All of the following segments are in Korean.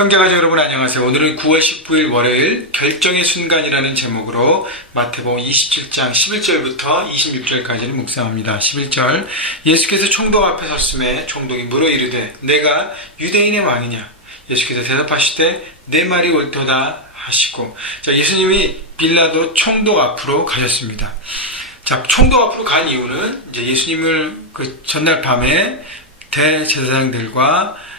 형제가족 여러분 안녕하세요. 오늘은 9월 19일 월요일 결정의 순간이라는 제목으로 마태복음 27장 11절부터 26절까지를 묵상합니다. 11절 예수께서 총독 앞에 섰음에 총독이 물어 이르되 내가 유대인의 왕이냐? 예수께서 대답하시되 내 말이 옳도다 하시고, 자, 예수님이 빌라도 총독 앞으로 가셨습니다. 자, 총독 앞으로 간 이유는 이제 예수님을 그 전날 밤에 대제사장들과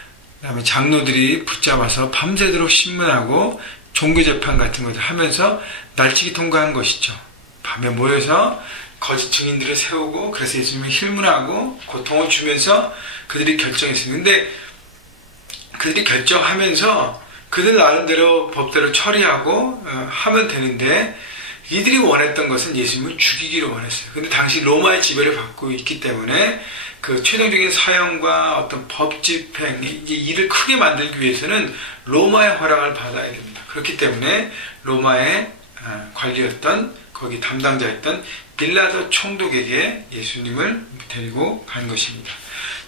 그다음에 장로들이 붙잡아서 밤새도록 신문하고 종교재판 같은 것을 하면서 날치기 통과한 것이죠. 밤에 모여서 거짓 증인들을 세우고, 그래서 예수님을 힐문하고 고통을 주면서 그들이 결정했어요. 근데 그들이 결정하면서 그들 나름대로 법대로 처리하고 하면 되는데, 이들이 원했던 것은 예수님을 죽이기를 원했어요. 근데 당시 로마의 지배를 받고 있기 때문에 그 최종적인 사형과 어떤 법 집행, 이 일을 크게 만들기 위해서는 로마의 허락을 받아야 됩니다. 그렇기 때문에 로마의 관리였던, 거기 담당자였던 빌라도 총독에게 예수님을 데리고 간 것입니다.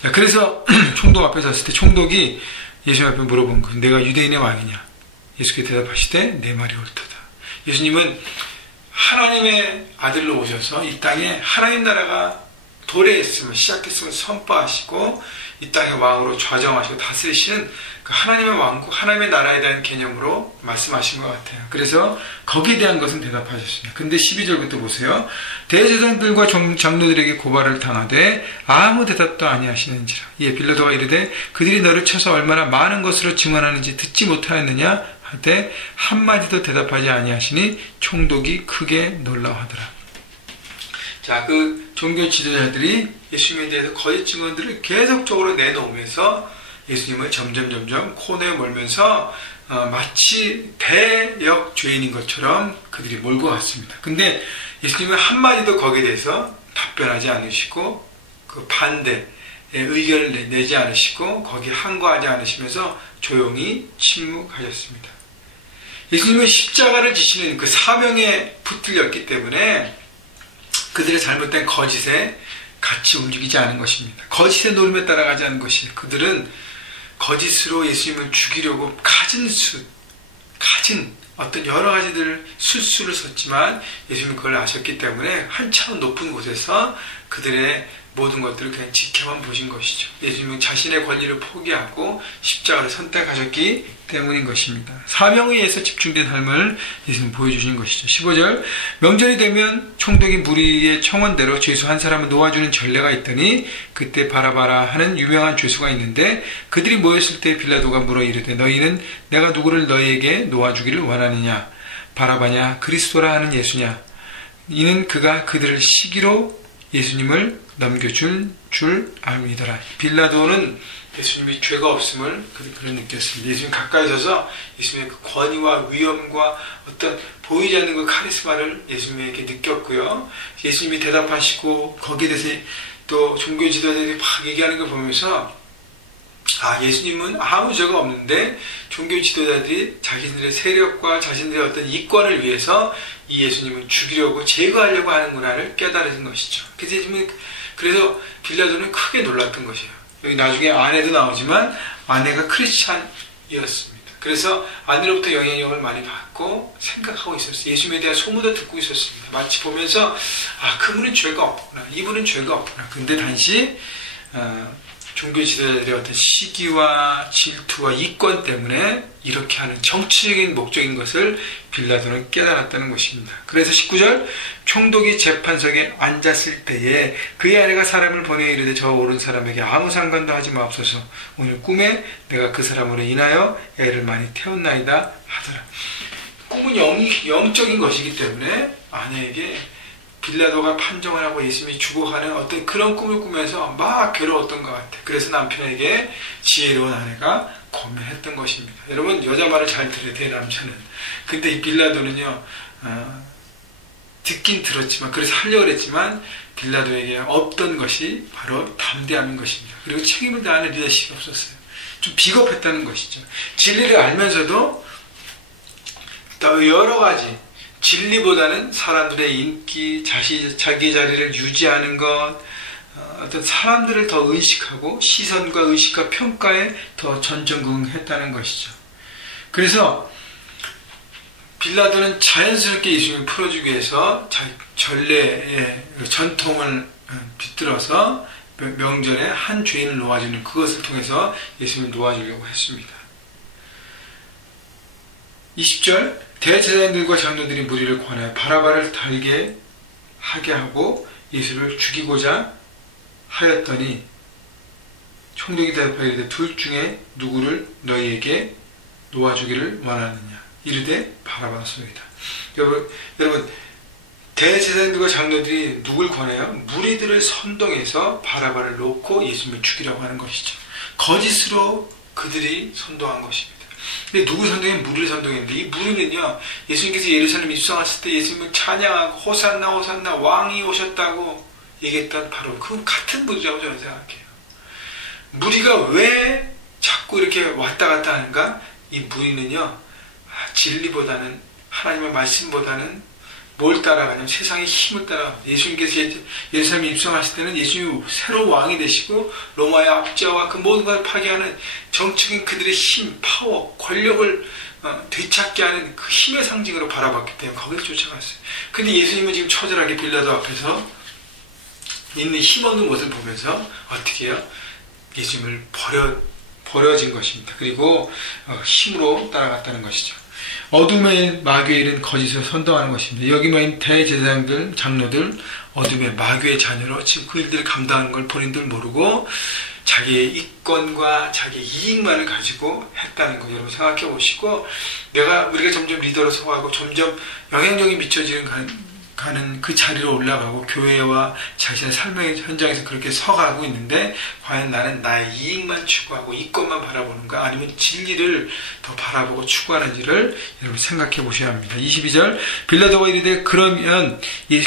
자, 그래서 총독 앞에 섰을 때 총독이 예수님 앞에 물어본 거예요. 내가 유대인의 왕이냐? 예수께서 대답하시되 내 말이 옳도다. 예수님은 하나님의 아들로 오셔서 이 땅에 하나님 나라가 도래했음을, 시작했음을 선포하시고 이 땅의 왕으로 좌정하시고 다스리시는 그 하나님의 왕국, 하나님의 나라에 대한 개념으로 말씀하신 것 같아요. 그래서 거기에 대한 것은 대답하셨습니다. 근데 12절부터 보세요. 대제사장들과 장로들에게 고발을 당하되 아무 대답도 아니하시는지라. 이에 빌라도가 이르되 그들이 너를 쳐서 얼마나 많은 것으로 증언하는지 듣지 못하였느냐 하되 한마디도 대답하지 아니하시니 총독이 크게 놀라워하더라. 자, 그 종교 지도자들이 예수님에 대해서 거짓 증언들을 계속적으로 내놓으면서 예수님을 점점 코너에 몰면서 마치 대역 죄인인 것처럼 그들이 몰고 갔습니다. 근데 예수님은 한마디도 거기에 대해서 답변하지 않으시고 그 반대의 의견을 내지 않으시고 거기에 항거하지 않으시면서 조용히 침묵하셨습니다. 예수님은 십자가를 지시는 그 사명에 붙들렸기 때문에 그들의 잘못된 거짓에 같이 움직이지 않은 것입니다. 거짓의 노름에 따라가지 않은 것이에요. 그들은 거짓으로 예수님을 죽이려고 가진 어떤 여러 가지들 술수를 썼지만 예수님은 그걸 아셨기 때문에 한참 높은 곳에서 그들의 모든 것들을 그냥 지켜만 보신 것이죠. 예수님은 자신의 권리를 포기하고 십자가를 선택하셨기 때문인 것입니다. 사명에 의해서 집중된 삶을 예수님은 보여주신 것이죠. 15절 명절이 되면 총독이 무리의 청원대로 죄수 한 사람을 놓아주는 전례가 있더니 그때 바라바라 하는 유명한 죄수가 있는데 그들이 모였을 때 빌라도가 물어 이르되 너희는 내가 누구를 너희에게 놓아주기를 원하느냐? 바라바냐? 그리스도라 하는 예수냐? 이는 그가 그들을 시기로 예수님을 넘겨줄 줄 알미더라. 빌라도는 예수님이 죄가 없음을 그런 느꼈습니다. 예수님 가까이 서서 예수님의 그 권위와 위엄과 어떤 보이지 않는 그 카리스마를 예수님에게 느꼈고요. 예수님이 대답하시고 거기에 대해서 또 종교 지도자들이 막 얘기하는 걸 보면서 예수님은 아무 죄가 없는데 종교 지도자들이 자신들의 세력과 자신들의 어떤 이권을 위해서 이 예수님을 죽이려고 제거하려고 하는구나를 깨달은 것이죠. 그래서 빌라도는 크게 놀랐던 것이에요. 여기 나중에 아내도 나오지만 아내가 크리스찬이었습니다. 그래서 아내로부터 영향력을 많이 받고 생각하고 있었어요. 예수님에 대한 소문도 듣고 있었습니다. 마치 보면서 그분은 죄가 없구나, 이분은 죄가 없구나. 근데 단지 종교 지도자들의 어떤 시기와 질투와 이권 때문에 이렇게 하는 정치적인 목적인 것을 빌라도는 깨달았다는 것입니다. 그래서 19절 총독이 재판석에 앉았을 때에 그의 아내가 사람을 보내 이르되 저 오른 사람에게 아무 상관도 하지 마옵소서. 오늘 꿈에 내가 그 사람으로 인하여 애를 많이 태웠나이다 하더라. 꿈은 영적인 것이기 때문에 아내에게 빌라도가 판정을 하고 예수님이 죽어가는 어떤 그런 꿈을 꾸면서 막 괴로웠던 것 같아요. 그래서 남편에게 지혜로운 아내가 고민했던 것입니다. 여러분, 여자 말을 잘 들어야 돼요, 남자는. 근데 이 빌라도는요, 듣긴 들었지만, 그래서 하려고 했지만 빌라도에게 없던 것이 바로 담대함인 것입니다. 그리고 책임을 다하는 리더십이 없었어요. 좀 비겁했다는 것이죠. 진리를 알면서도 또 여러 가지 진리보다는 사람들의 인기, 자기 자리를 유지하는 것, 어떤 사람들을 더 의식하고 시선과 의식과 평가에 더 전전긍긍했다는 것이죠. 그래서 빌라도는 자연스럽게 예수님을 풀어주기 위해서 전례의 전통을 비틀어서 명절에 한 죄인을 놓아주는 그것을 통해서 예수님을 놓아주려고 했습니다. 20절 대제사장들과 장로들이 무리를 권하여 바라바를 달게 하게 하고 예수를 죽이고자 하였더니 총독이 대답하여 이르되 둘 중에 누구를 너희에게 놓아주기를 원하느냐 이르되 바라바소이다. 여러분 대제사장들과 장로들이 누굴 권해요? 무리들을 선동해서 바라바를 놓고 예수님을 죽이라고 하는 것이죠. 거짓으로 그들이 선동한 것입니다. 근데 누구 선동해? 무리를 선동했는데 이 무리는요, 예수님께서 예루살렘 입성하실 때 예수님을 찬양하고 호산나 호산나 왕이 오셨다고 얘기했던 바로 그 같은 무리라고 저는 생각해요. 무리가 왜 자꾸 이렇게 왔다 갔다 하는가? 이 무리는요, 진리보다는, 하나님의 말씀보다는 뭘 따라가냐면 세상의 힘을 따라갑니다. 예수님께서 예루살렘에 입성하실 때는 예수님이 새로운 왕이 되시고 로마의 압제와 그 모든 걸 파괴하는 정적인 그들의 힘, 파워, 권력을 되찾게 하는 그 힘의 상징으로 바라봤기 때문에 거기를 쫓아갔어요. 근데 예수님은 지금 처절하게 빌라도 앞에서 있는 힘없는 모습을 보면서 어떻게 해요? 예수님을 버려진 것입니다. 그리고 힘으로 따라갔다는 것이죠. 어둠의 마귀의 일은 거짓으로 선동하는 것입니다. 여기 모인 대제사장들, 장로들, 어둠의 마귀의 자녀로 지금 그 일들을 감당하는 걸 본인들 모르고 자기의 이권과 자기의 이익만을 가지고 했다는 거 여러분 생각해 보시고, 우리가 점점 리더로 서가고 점점 영향력이 미쳐지는 가는 그 자리로 올라가고 교회와 자신의 삶의 현장에서 그렇게 서가고 있는데, 과연 나는 나의 이익만 추구하고 이권만 바라보는가, 아니면 진리를 더 바라보고 추구하는지를 여러분 생각해 보셔야 합니다. 22절 빌라도가 이르되 그러면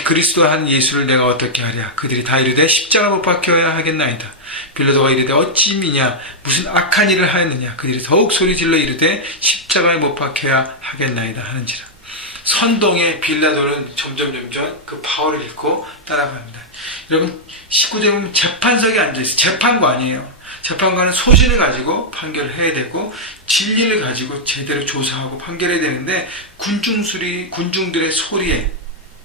그리스도 한 예수를 내가 어떻게 하랴? 그들이 다 이르되 십자가 못 박혀야 하겠나이다. 빌라도가 이르되 어찌 미냐? 무슨 악한 일을 하였느냐? 그들이 더욱 소리질러 이르되 십자가에 못 박혀야 하겠나이다 하는지라. 선동의 빌라도는 점점 그 파워를 잃고 따라갑니다. 여러분 19절에 보면 재판석에 앉아있어요. 재판관이에요. 재판관은 소신을 가지고 판결을 해야 되고 진리를 가지고 제대로 조사하고 판결해야 되는데, 군중들의 소리에,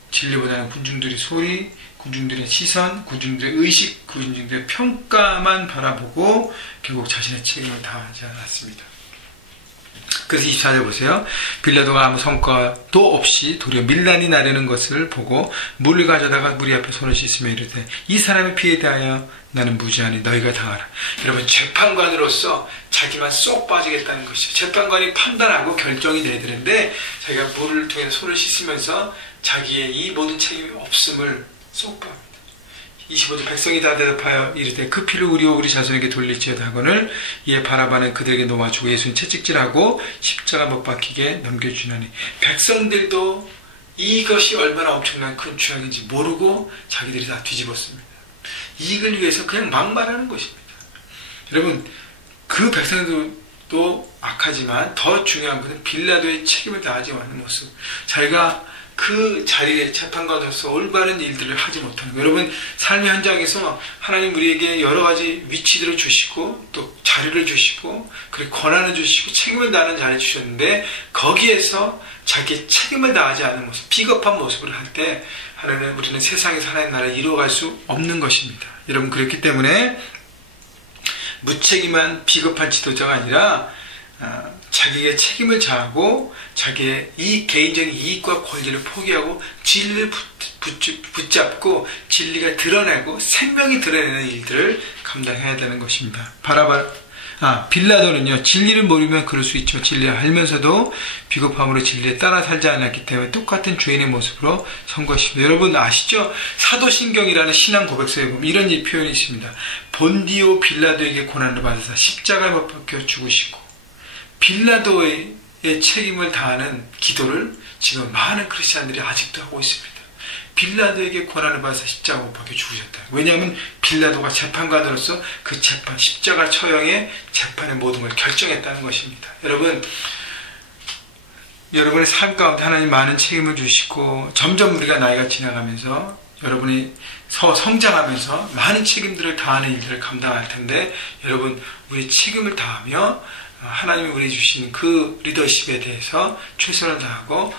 진리보다는 군중들의 소리, 군중들의 시선, 군중들의 의식, 군중들의 평가만 바라보고 결국 자신의 책임을 다하지 않았습니다. 그래서 24절 보세요. 빌라도가 아무 성과도 없이 도리어 밀란이 나려는 것을 보고 물을 가져다가 무리 앞에 손을 씻으며 이르되 이 사람의 피에 대하여 나는 무죄하니 너희가 당하라. 여러분 재판관으로서 자기만 쏙 빠지겠다는 것이죠. 재판관이 판단하고 결정이 내야 되는데 자기가 물을 통해서 손을 씻으면서 자기의 이 모든 책임이 없음을 쏙 빱니다. 25절 백성이 다 대답하여 이르되 그 피를 우리와 우리 자손에게 돌릴지어다 하거늘 이에 바라바는 그들에게 놓아주고 예수는 채찍질하고 십자가 못 박히게 넘겨주나니, 백성들도 이것이 얼마나 엄청난 큰 죄악인지 모르고 자기들이 다 뒤집었습니다. 이익을 위해서 그냥 막 말하는 것입니다. 여러분 그 백성들도 악하지만 더 중요한 것은 빌라도의 책임을 다하지 않는 모습, 자기가 그 자리에 재판관으로서 올바른 일들을 하지 못하는 거. 여러분 삶의 현장에서 하나님 우리에게 여러 가지 위치들을 주시고 또 자리를 주시고 그리고 권한을 주시고 책임을 다하는 자리를 주셨는데, 거기에서 자기의 책임을 다하지 않는 모습, 비겁한 모습을 할 때 하나님 우리는 세상에서 하나님의 나라를 이루어갈 수 없는 것입니다. 여러분 그렇기 때문에 무책임한 비겁한 지도자가 아니라 자기의 책임을 다하고 자기의 개인적인 이익과 권리를 포기하고 진리를 붙잡고 진리가 드러나고 생명이 드러내는 일들을 감당해야 되는 것입니다. 빌라도는요, 진리를 모르면 그럴 수 있죠. 진리를 알면서도 비겁함으로 진리에 따라 살지 않았기 때문에 똑같은 죄인의 모습으로 선 것입니다. 여러분 아시죠? 사도신경이라는 신앙 고백서에 보면 이런 표현이 있습니다. 본디오 빌라도에게 고난을 받아서 십자가에 못 박혀 죽으시고, 빌라도의 책임을 다하는 기도를 지금 많은 크리스찬들이 아직도 하고 있습니다. 빌라도에게 고난을 받아서 십자가 못 박혀 죽으셨다. 왜냐하면 빌라도가 재판관으로서 그 재판, 십자가 처형의 재판의 모든 걸 결정했다는 것입니다. 여러분의 삶 가운데 하나님 많은 책임을 주시고 점점 우리가 나이가 지나가면서 여러분이 성장하면서 많은 책임들을 다하는 일들을 감당할 텐데, 여러분 우리 책임을 다하며 하나님이 우리 주신 그 리더십에 대해서 최선을 다하고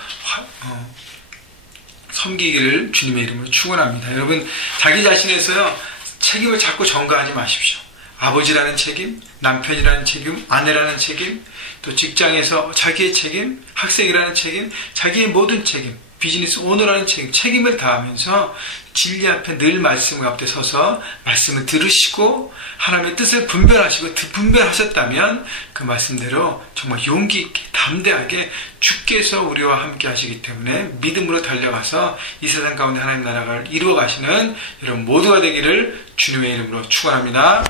섬기기를 주님의 이름으로 축원합니다. 여러분, 자기 자신에서요 책임을 자꾸 전가하지 마십시오. 아버지라는 책임, 남편이라는 책임, 아내라는 책임, 또 직장에서 자기의 책임, 학생이라는 책임, 자기의 모든 책임, 비즈니스 오너라는 책임을 다하면서 진리 앞에 늘 말씀 앞에 서서 말씀을 들으시고 하나님의 뜻을 분별하셨다면 그 말씀대로 정말 용기 있게 담대하게 주께서 우리와 함께 하시기 때문에 믿음으로 달려가서 이 세상 가운데 하나님 나라를 이루어 가시는 여러분 모두가 되기를 주님의 이름으로 축원합니다.